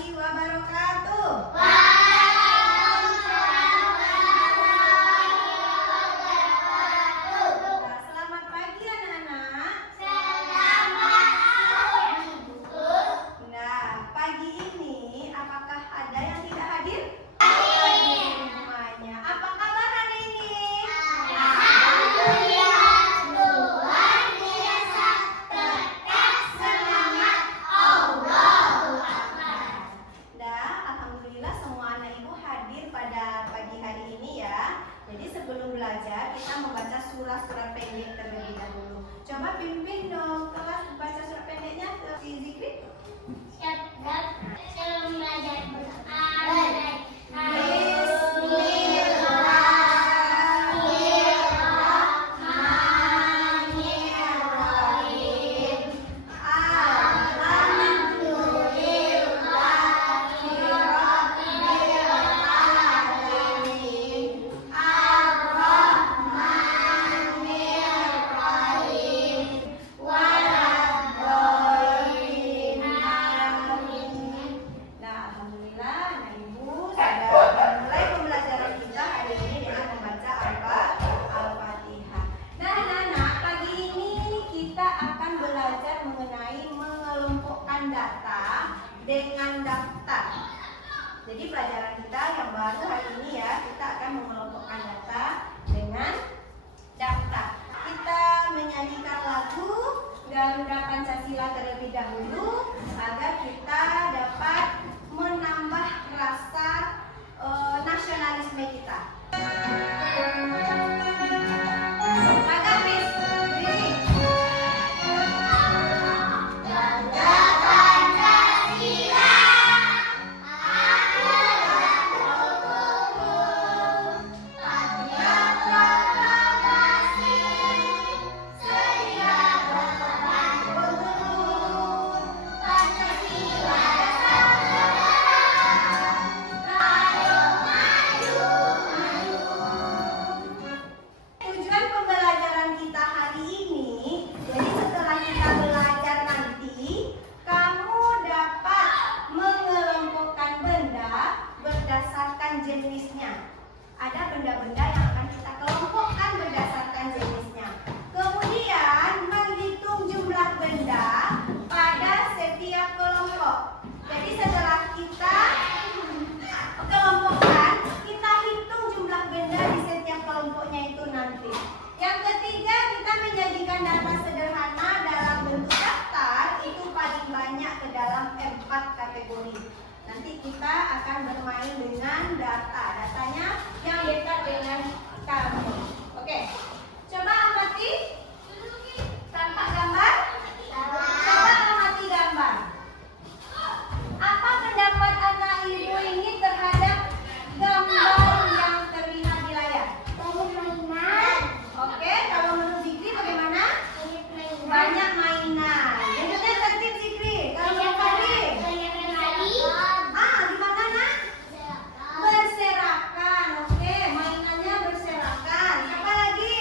warahmatullahi wabarakatuh. Selamat pagi anak-anak. Nah, pagi ini apakah ada yang tidak hadir? Semuanya. Apa kabar hari ini? Alhamdulillah semua anak ibu hadir pada pagi hari ini ya. Jadi sebelum belajar kita membaca surat-surat pendek terlebih dahulu. Coba pimpin dong kelas baca surat pendeknya ke si Zikri. Sebelum belajar dengan daftar. Jadi pelajaran kita yang baru hari ini ya, kita akan mengelompokkan data dengan daftar. Kita menyanyikan lagu Garuda Pancasila terlebih dahulu agar kita dapat menambah rasa nasionalisme kita. Jenisnya. Ada benda-benda yang akan kita kelompokkan berdasarkan jenisnya. Kemudian menghitung jumlah benda pada setiap kelompok. Jadi setelah kita kelompokkan, kita hitung jumlah benda di setiap kelompoknya itu nanti. Yang ketiga, kita menyajikan data sederhana dalam bentuk daftar itu paling banyak ke dalam 4 kategori. Nanti kita akan bermain dengan datanya yang dekat dengan kamu. Oke, coba amati tampak gambar. Coba amati gambar. Apa pendapat anak ibu ini terhadap gambar yang terlihat di layar? Oke, kalau menurut Zikri bagaimana? Banyak mainan. Bentuknya tertib Zikri. Kalau menurut Fadli? Berserakan, oke, mainannya berserakan. Siapa lagi?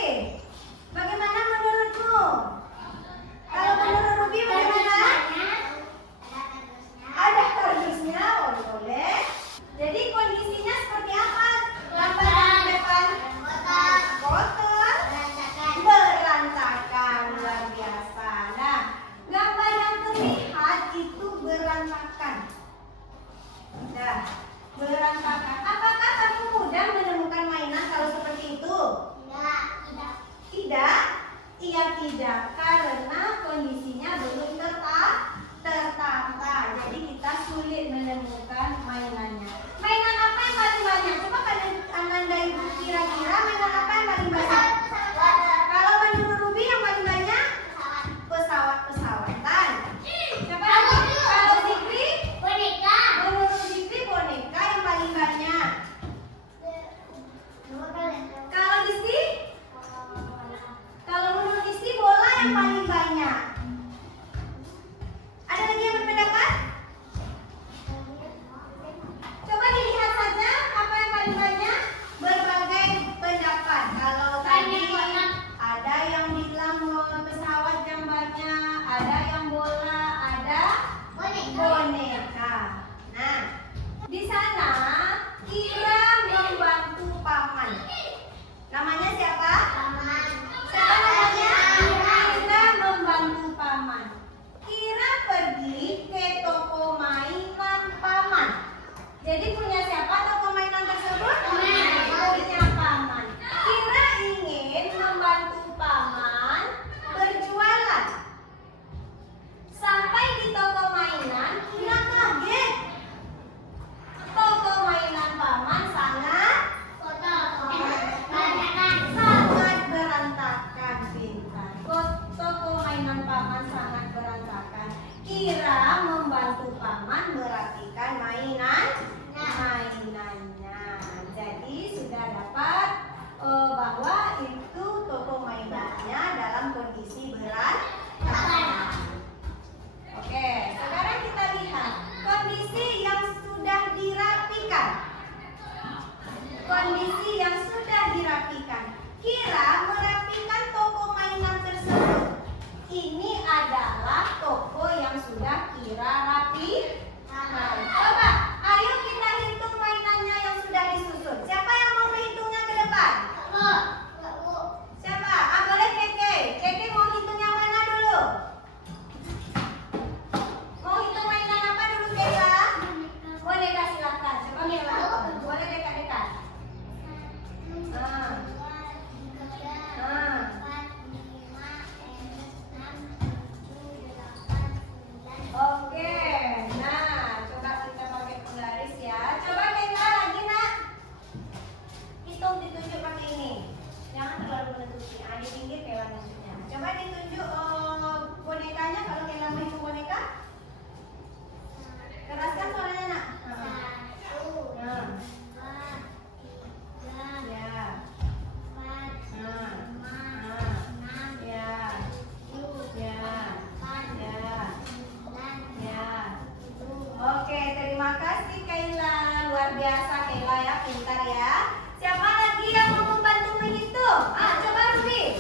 Oke, terima kasih Kaila. Luar biasa Kaila ya, pintar ya. Siapa lagi yang mau membantu menghitung? Coba Ruby.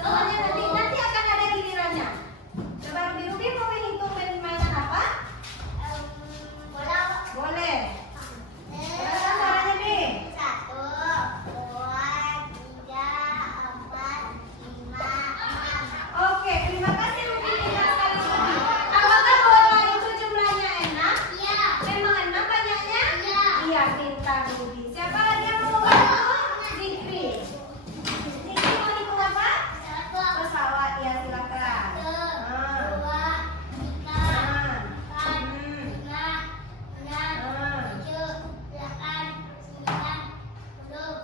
Semuanya nanti akan ada gilirannya. Coba Ruby mau menghitung mainan apa? Bola. Boleh. Berapa suaranya, Bi? 1, 2, 3, 4, 5, 6. Oke, terima kasih Ruby. Pintar sekali Ruby. Apakah bola itu jumlahnya enak? Iya. Memang enak banyaknya? Iya. Iya, pintar Ruby. Siapa lagi yang mau membantu? Zikri. Zikri mau hitung apa? 1, Pesawat, ya silakan. 2, 3, 4, 5, 6, 7, 8, 9, 10, 11,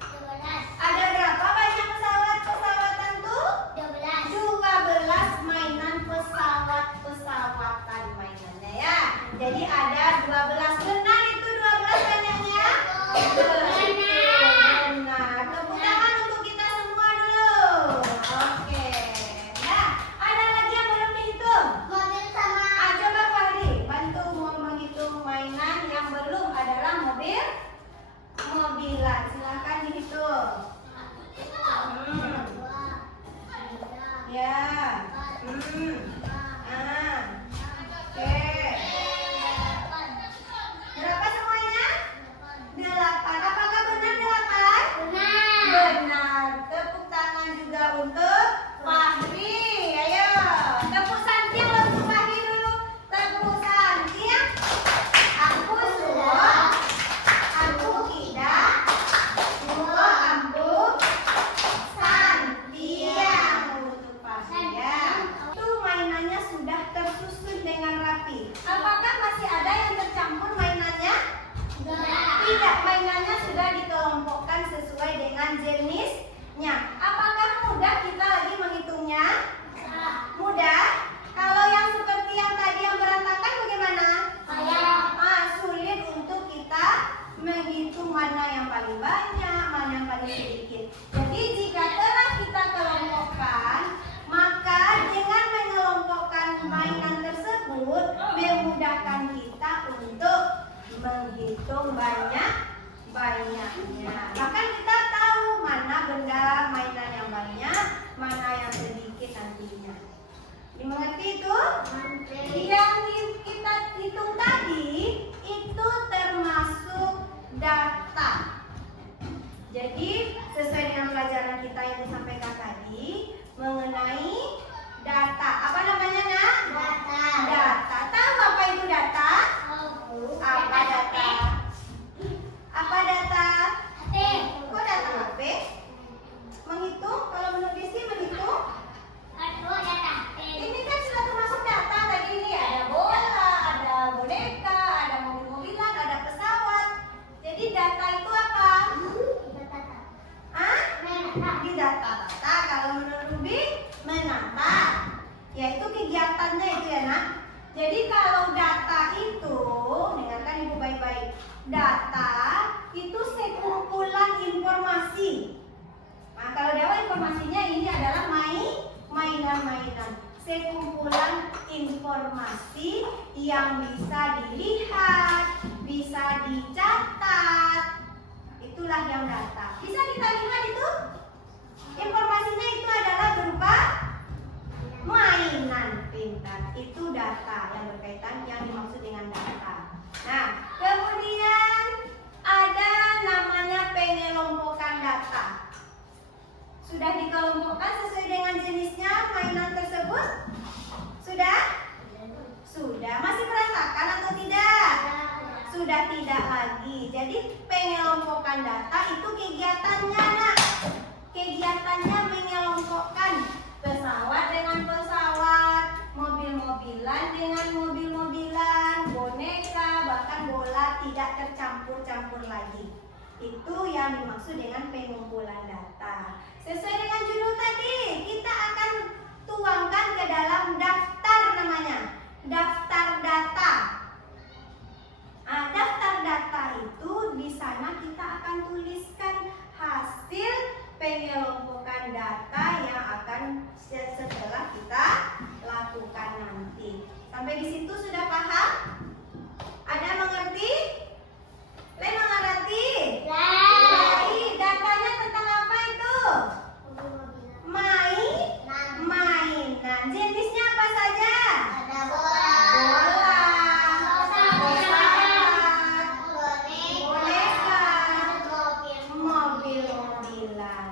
12, Ada berapa banyak pesawat-pesawatan tuh? 12. 12 mainan pesawat-pesawatan mainannya ya. Jadi ada 12. Benar itu 12 banyaknya? Benar. Tepuk tangan untuk kita semua dulu. Oke. Nah, ada lagi yang belum dihitung? Mobil sama Coba Fahri, bantu mau menghitung mainan yang belum adalah mobilan. Silakan dihitung. 2, 3, Ya. 4, Oke. Berapa semuanya? 8. Apakah benar 8? Benar. Tepuk tangan juga untuk Fahri. Ayo. Tepuk santiang untuk Fahri dulu. Tepuk santiang. Aku suruh. Aku tidak. Suruh ambu. Santiang untuk Fahri ya. Itu mainannya sudah tersusun dengan rapi. Apakah masih ada yang tercampur mainannya? Tidak, mainannya sudah dikelompokkan sesuai dengan jenisnya. Apakah mudah kita lagi menghitungnya? Mudah? Kalau yang seperti yang tadi yang berantakan bagaimana? Sulit untuk kita menghitung mana yang paling banyak, mana yang paling sedikit. Jadi jika telah kita kelompokkan, maka dengan mengelompokkan mainan tersebut memudahkan kita untuk menghitung banyak-banyaknya. Maka kita tahu mana benda mainan yang banyak, mana yang sedikit nantinya. Dimengerti itu? Yang kita hitung tadi itu termasuk data. Jadi sesuai dengan pelajaran kita yang disampaikan tadi mengenai data. Apa namanya, Nak? Data. Tahu apa itu data? Apa data? Apa data? Kok data HP? Menghitung? Kalau menurut Rizky menghitung? Ini kan sudah termasuk data tadi ini. Ada bola, ada boneka, ada mobil-mobilan, ada pesawat. Jadi data itu apa? Di data-data. Kalau menurut Ruby menata. Yaitu kegiatannya itu ya, Nak. Jadi kalau data itu, dengarkan Ibu baik-baik. Data itu sekumpulan informasi. Nah, kalau Dewa informasinya ini adalah mainan-mainan. Sekumpulan informasi yang bisa dilihat, bisa dicatat. Itulah yang data. Bisa kita lihat itu? Informasinya itu adalah berupa mainan pintar. Itu data yang berkaitan yang dimaksud dengan data. Nah, kemudian ada namanya pengelompokan data. Sudah dikelompokkan sesuai dengan jenisnya mainan tersebut? Sudah? Sudah. Masih berantakan atau tidak? Sudah tidak lagi. Jadi pengelompokan data itu kegiatannya, Nak. Kegiatannya mengelompokkan pesawat dengan pesawat, mobil-mobilan dengan mobil-mobilan, boneka, bahkan bola tidak tercampur-campur lagi. Itu yang dimaksud dengan pengumpulan data. Sesuai dengan judul tadi, kita akan tuangkan ke dalam daftar namanya. Daftar data. Daftar data itu di sana kita akan tuliskan hasil pengelompokan data yang akan setelah kita lakukan nanti. Sampai di situ sudah paham? Ada mengerti? Le mengerti? Baik, datanya tentang apa itu? Mainan. Jenisnya apa saja? Bola, boneka, mobil-mobilan.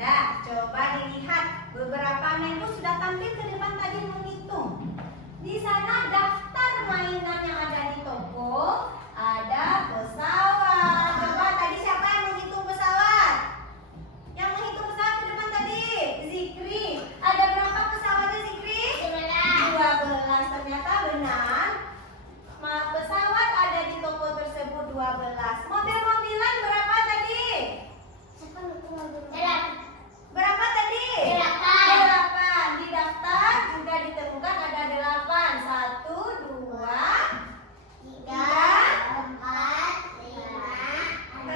Dah, coba dilihat. Beberapa anak sudah tampil ke depan tadi menghitung. Di sana daftar mainan yang ada di toko. Ada pesawat. Coba tadi siapa yang menghitung pesawat? Yang menghitung pesawat ke depan tadi? Zikri. Ada berapa pesawatnya Zikri? 12. Ternyata benar. Pesawat ada di toko tersebut 12. Mobil-mobilan berapa tadi? Berapa tadi? 8. Di daftar juga ditemukan ada 8. 1, 2, 3, 6.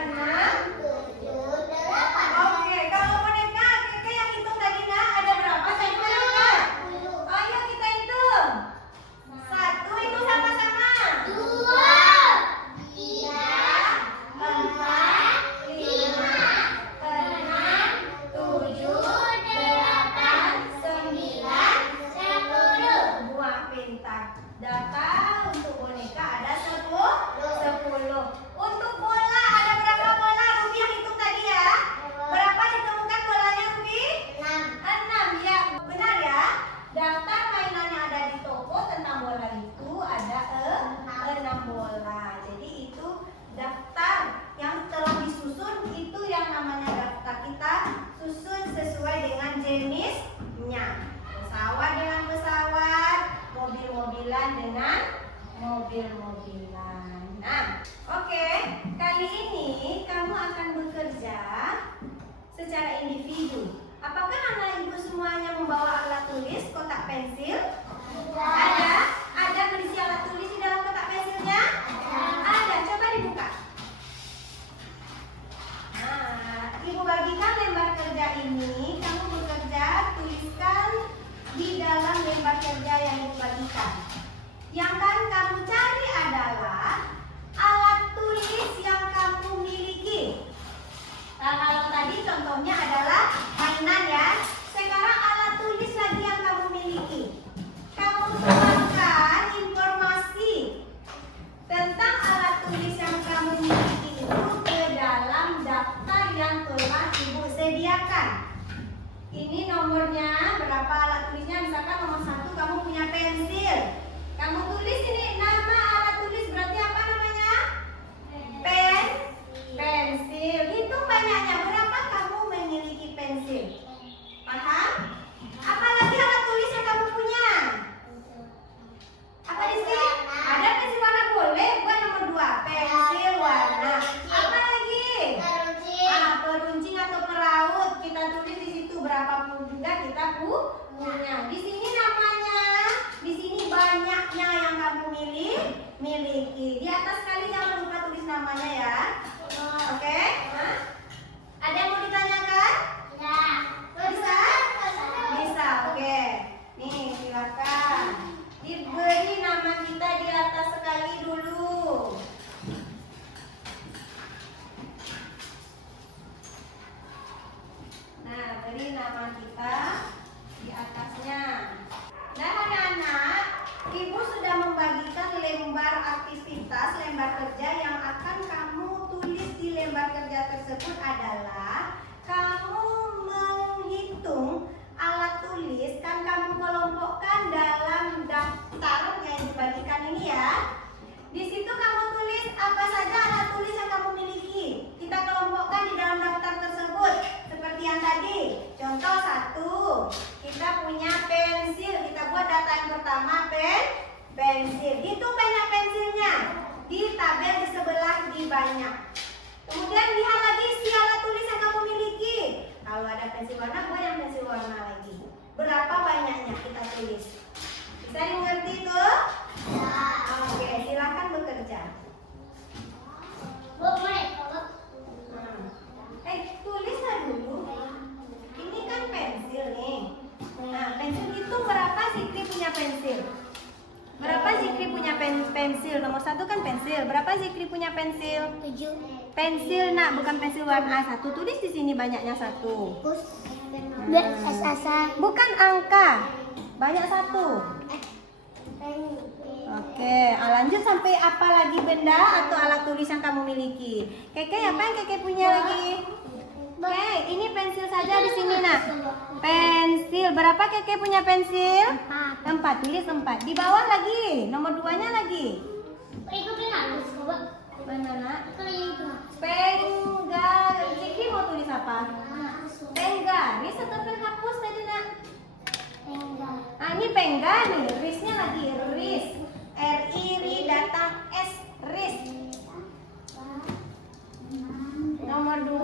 Oke, kalau boneka Keke yang hitung tadi nak ada berapa tadi boneka? Ayo kita hitung. 1, hitung sama-sama. 10. Buah pintar. Data untuk boneka ada 10. Untuk bola ada berapa bola? Ruby yang hitung tadi ya. Berapa ditemukan bolanya Ruby? 6 ya. Benar ya. Daftar mainan yang ada di toko tentang bola itu ada 6 bola. Jadi itu daftar yang telah disusun, itu yang namanya daftar. Kita susun sesuai dengan jenisnya. Pesawat dengan pesawat, mobil-mobilan dengan mobil-mobilan. Nah, oke. Kali ini kamu akan bekerja secara individu. Apakah anak ibu semuanya membawa alat tulis, kotak pensil? Ada? Ada berisi alat tulis di dalam kotak pensilnya? Ada. Coba dibuka. Nah, ibu bagikan lembar kerja ini. Kamu bekerja, tuliskan di dalam lembar kerja yang ibu bagikan. Yang kan kamu cari adalah alat tulis yang kamu miliki. Nah, kalau tadi contohnya adalah mainan ya. Sekarang alat tulis lagi yang kamu miliki. Kamu tuliskan informasi tentang alat tulis yang kamu miliki itu ke dalam daftar yang telah ibu sediakan. Ini nomornya, berapa alat tulisnya? Misalkan nomor 1 kamu punya pensil. Kamu tulis ini nama alat tulis, berarti apa namanya? Pensil. Hitung banyaknya, berapa kamu memiliki pensil? Paham? Apalagi alat tulis yang kamu punya? Apa di sini? Ada pensil warna, boleh buat nomor 2. Pensil warna. Apa lagi? Peruncing atau peraut. Kita tulis di situ berapapun juga kita punya. Di sini namanya, di sini banyaknya yang kamu miliki. Di atas sekali jangan lupa tulis namanya ya. Oke? Hah? Ada yang mau ditanyakan? Bisa? Bisa, oke. Nih, silakan. Diberi nama kita di atas sekali dulu. Nah, beri nama kita di atasnya. Nah, anak-anak, ibu sudah membagikan lembar aktivitas, lembar kerja yang akan kamu tulis di lembar kerja tersebut adalah kamu menghitung alat tulis, kan kamu kelompokkan dalam daftar yang dibagikan ini ya. Di situ kamu tulis apa saja alat tulis yang kamu miliki. Kita kelompokkan di dalam daftar tersebut. Seperti yang tadi. Contoh 1, kita punya pensil. Kita buat data yang pertama pensil. Hitung banyak pensilnya. Di tabel di sebelah di banyak. Kemudian lihat lagi isi alat tulis yang kamu miliki. Kalau ada pensil warna, buat yang pensil warna lagi. Berapa banyaknya kita tulis. Bisa dimengerti tuh? Oke, silakan bekerja. Tulislah dulu. Ini kan pensil nih. Nah, pensil itu berapa Sikri punya pensil? pensil. Nomor 1 kan pensil. Berapa Zikri punya pensil? 7. Pensil nak, bukan pensil warna. 1 tulis di sini banyaknya 1. Terus biar asa Bukan angka. Banyak 1. Oke, lanjut sampai apa lagi benda atau alat tulis yang kamu miliki? Keke, apa yang Keke punya lagi? Oke, ini pensil saja di sini nak. Pensil, berapa Keke punya pensil? 4, tulis 4. Di bawah lagi, nomor 2-nya lagi. Itu kan coba. Mana nak? Itu itu. Penggaris. Zikri mau tulis apa? Penggaris atau penghapus tadi nak? Enggak. Ah, ini penggan nih, risnya lagi, ris. R-I-R datang S, ris. Nomor 2,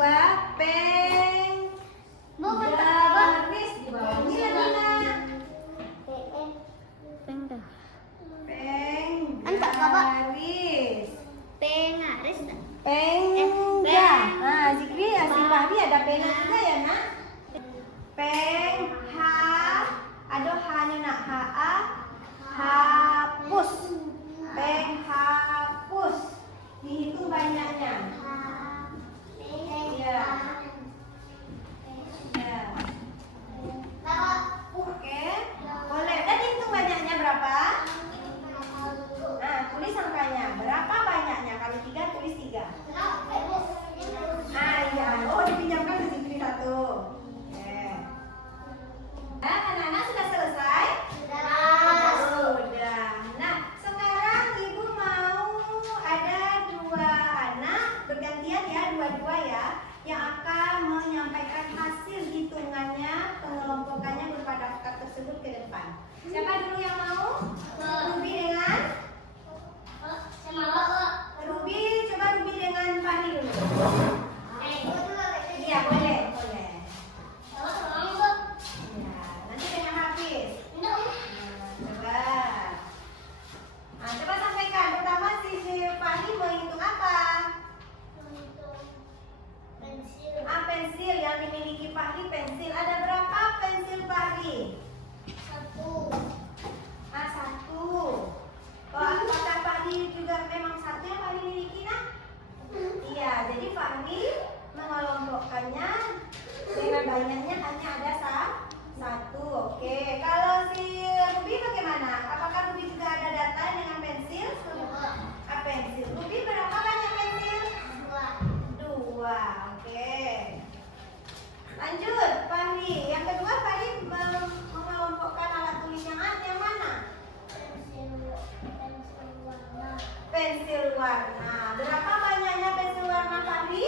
penggaris di bawah ini lagi nak. Enggak. Penggaris. Pengaris. Pengga. Nah, Zikri si Fahri ada pena juga ya nak. Pengha. Aduh hanya nak ha-a. Hapus. Penghapus. Dihitung banyaknya. Iya. Ya. Oke. Boleh. Dan hitung banyaknya berapa? Nah, tulis angkanya. Berapa banyaknya? Kalau 3 tulis 3. Ah iya. Oh, dipinjamkan ke Zikri 1. Oke. Nah, anak-anak sudah selesai? Sudah. Nah, sekarang ibu mau ada 2 anak bergantian ya, 2-2 ya, yang akan menyampaikan hasil hitungannya, pengelompokannya berupa daftar tersebut ke depan. Siapa dulu yang mau? Ruby dengan? Ruby, coba Ruby dengan Fahri dulu. Iya, boleh, boleh. Ya, nanti dengan Hafiz. Coba. Nah, coba sampaikan. Pertama si Fahri menghitung apa? Ah, pensil yang dimiliki Fahri pensil. Ada berapa pensil Fahri? 1. Apakah Fahri juga memang 1 yang Fahri miliki nak? Iya, jadi Fahri mengelompokkannya dengan banyaknya hanya ada 1. Oke, kalau si Ruby bagaimana? Apakah Ruby juga ada data dengan pensil? Pensil. Ruby berapa banyak pensil? 2. Oke. Lanjut, Fahri. Yang kedua, Fahri mengelompokkan alat tulis yang mana? Pensil warna. Berapa banyaknya pensil warna Fahri?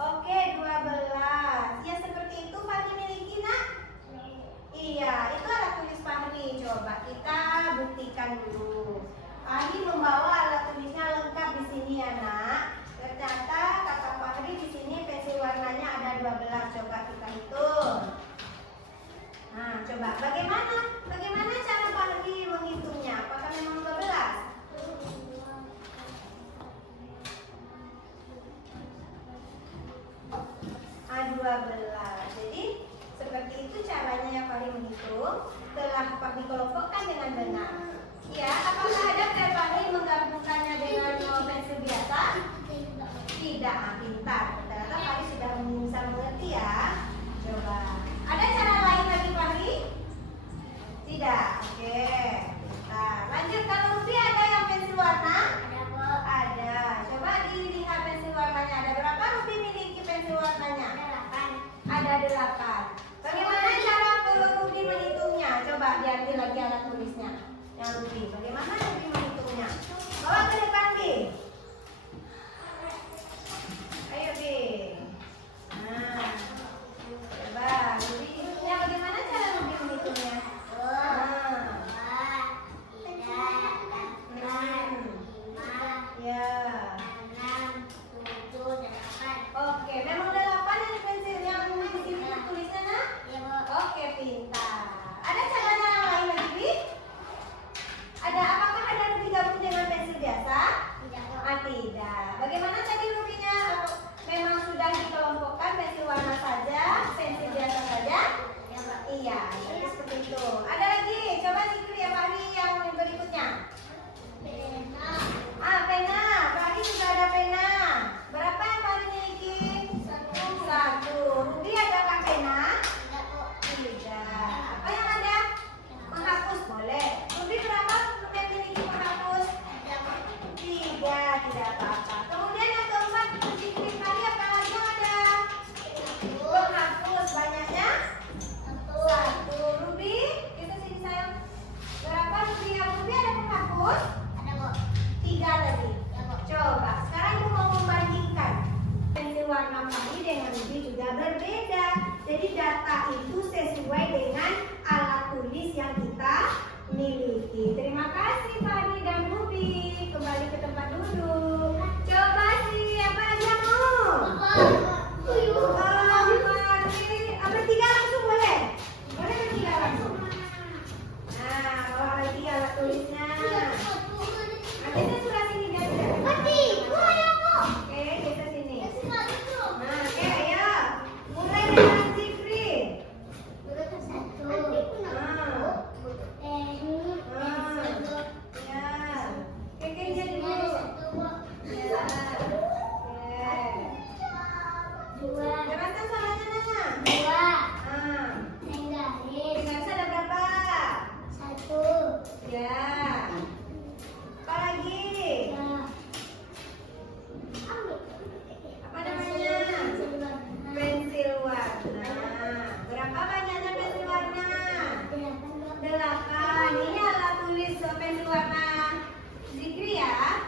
Oke, 12. Ya seperti itu Fahri miliki nak? Iya, itu alat tulis Fahri. Coba kita buktikan dulu. Fahri membawa alat tulisnya lengkap di sini ya nak. Ternyata kata Fahri di sini pensil warnanya ada 12. Coba kita hitung. Nah, coba bagaimana cara Fahri menghitungnya? Apakah memang 12? 12. Jadi seperti itu caranya yang Fahri menghitung. Telah Fahri kelompokkan dengan benar. Ya, apakah ada cara Fahri menggabungkannya dengan pensil biasa? Tidak, pintar. Ternyata Fahri sudah bisa mengerti ya. Coba. Ada cara lain lagi Fahri? Tidak. hapus? Ada kok. 3 tadi. Ya kok. Coba, sekarang Ibu mau membandingkan. Pensil warna padi dengan ini juga berbeda. Jadi data itu sesuai dengan alat tulis yang kita miliki. Terima kasih Fadi dan Ruby. Kembali ke tempat duduk. Coba siapa lagi yang mau? Apa 3 langsung boleh? Boleh bertiga langsung? Nah, bawa lagi 3 alat tulisnya. Nanti saya surat sini guys. Oke, kita sini. Nah, oke, ayo. Mulai dengan Zikri. Ya. Oke, jadi dulu. Ya. Oke. Jabatan soalnya nah. Garis ada berapa? Ya. Apa lagi? Apa namanya? Pensil warna. Berapa banyaknya pensil warna? 8. Ini alat tulis pensil warna Zikri ya.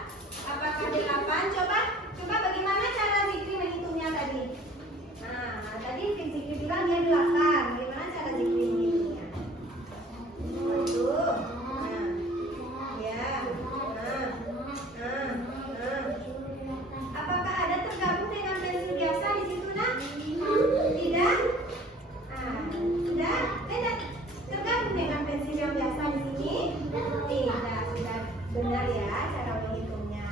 Apakah 8? Coba bagaimana cara Zikri menghitungnya tadi? Nah, tadi Zikri bilang dia 8. Bagaimana cara Zikri menghitungnya? Tuh. Nah. Ya. Apakah ada tergabung dengan pensil biasa di situ, Nak? Tidak? Sudah? Tidak tergabung dengan pensil yang biasa di sini? Tidak. Sudah benar ya cara menghitungnya.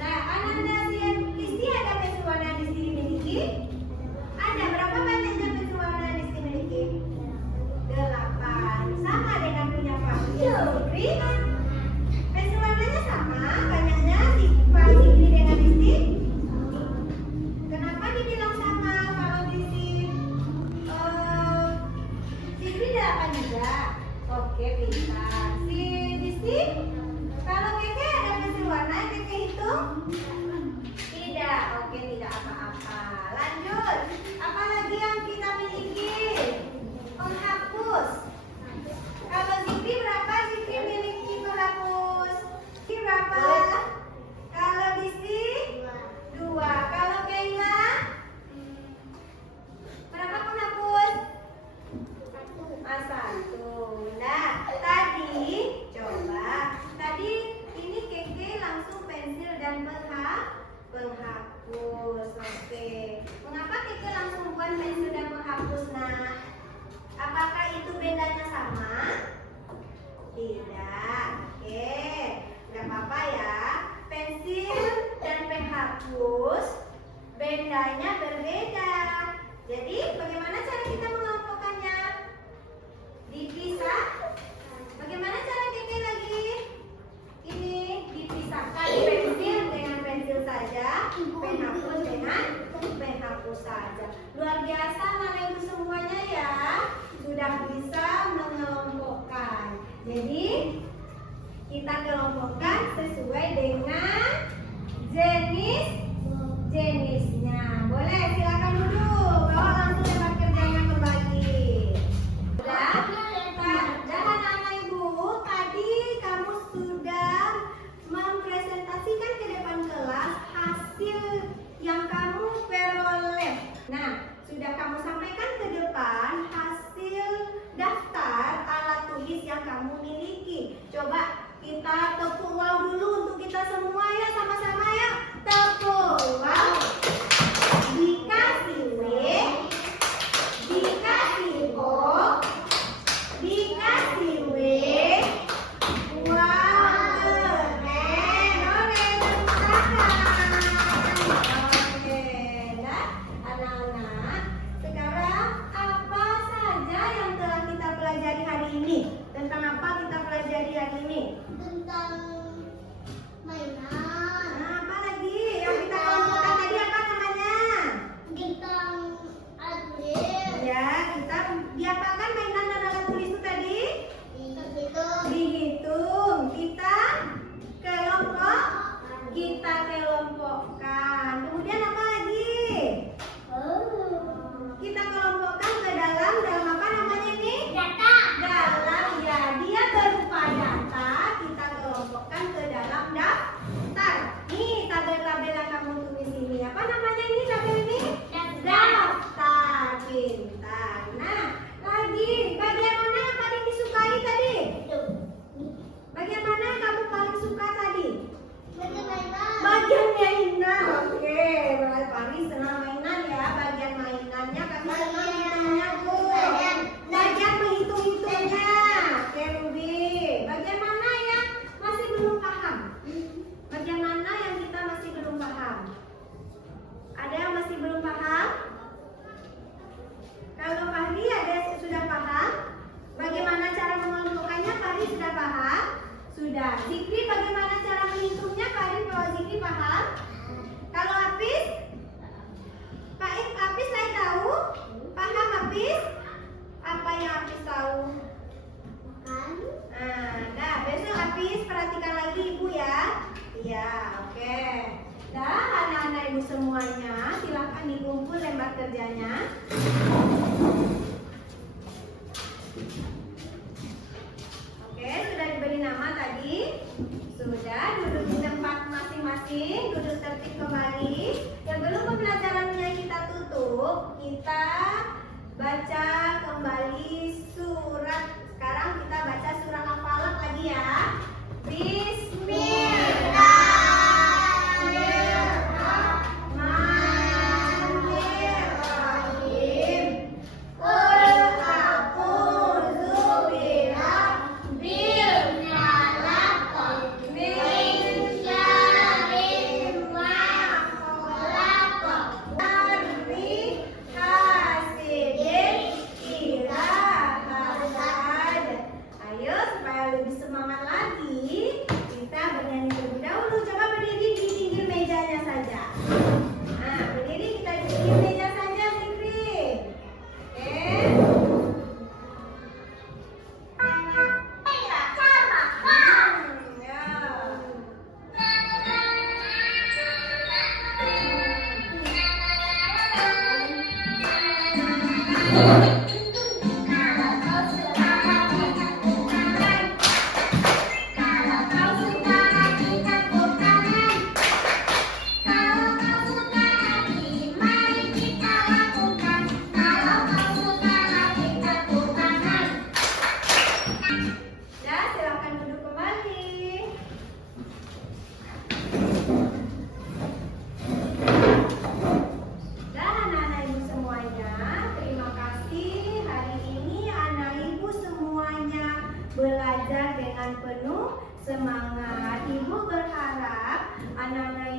Nah, Ananda dan Listi ada pensil warna di sini miliki? Ada. Berapa banyaknya pensil warna di sini miliki? 8. Sama dengan punya Pak Zikri. Pensil warnanya sama banyaknya di Pak Zikri dengan Listi? Kenapa dibilang sama kalau Listi? Zikri 8 juga. Oke, pintar. Si Listi? Kalau Keke ada pensil warna, Keke hitung? Tidak. Oke, tidak apa-apa. Lanjut. Apa lagi yang kita miliki? Penghapus. Kalau Zikri berapa Zikri miliki penghapus? Zikri berapa? Kalau Listi? 2. Kalau Keila? Berapa penghapus? 1. Nah, tadi ini Keke langsung pensil dan penghapus. Oke. Mengapa Keke langsung buat pensil dan penghapus, Nah? Apakah itu bedanya sama? Tidak. Oke. Nggak apa-apa ya. Pensil dan penghapus bedanya berbeda. Jadi bagaimana cara kita mengelompokkannya? Dipisah. Bagaimana cara Keke lagi? Ini dipisahkan pensil dengan pensil saja, penghapus dengan penghapus saja. Luar biasa Bapak Ibu semuanya ya, sudah bisa mengelompokkan. Jadi kita kelompokkan sesuai dengan jenisnya. Boleh, silakan duduk. Bawa langsung tempat kerjanya kembali. Sudah? Dan anak-anak Ibu, tadi kamu sudah mempresentasikan ke depan kelas hasil yang kamu peroleh. Nah, sudah kamu sampaikan ke depan hasil daftar alat tulis yang kamu miliki. Coba kita tepuk wow dulu untuk kita semua. Zikri bagaimana cara menghitungnya? Pak Arif, kalau Zikri paham? Kalau Hafiz? Pak Hafiz lain tahu? Paham Hafiz? Apa yang Hafiz tahu? Nah, besok Hafiz perhatikan lagi Ibu ya. Iya, oke. Dah, anak-anak Ibu semuanya, silakan dikumpul lembar kerjanya. Oke, sudah diberi nama tadi? Sudah, duduk di tempat masing-masing, duduk tertib kembali. Sebelum pembelajarannya kita tutup, kita baca kembali surat. Sekarang kita baca surat Al-Falaq lagi ya. Bismillahirrahmanirrahim. Qul a'udzu birabbil falaq min syarri ma khalaq syarri hasidin idza hasad. Ayo supaya lebih semangat lagi, kita bernyanyi terlebih dahulu. Coba berdiri di pinggir mejanya saja. Nah, berdiri kita di pinggir meja saja, Zikri. Oke. Ya, silakan duduk kembali. Dan anak-anak Ibu semuanya, terima kasih. Hari ini anak Ibu semuanya belajar dengan penuh semangat. Ibu berharap anak-anak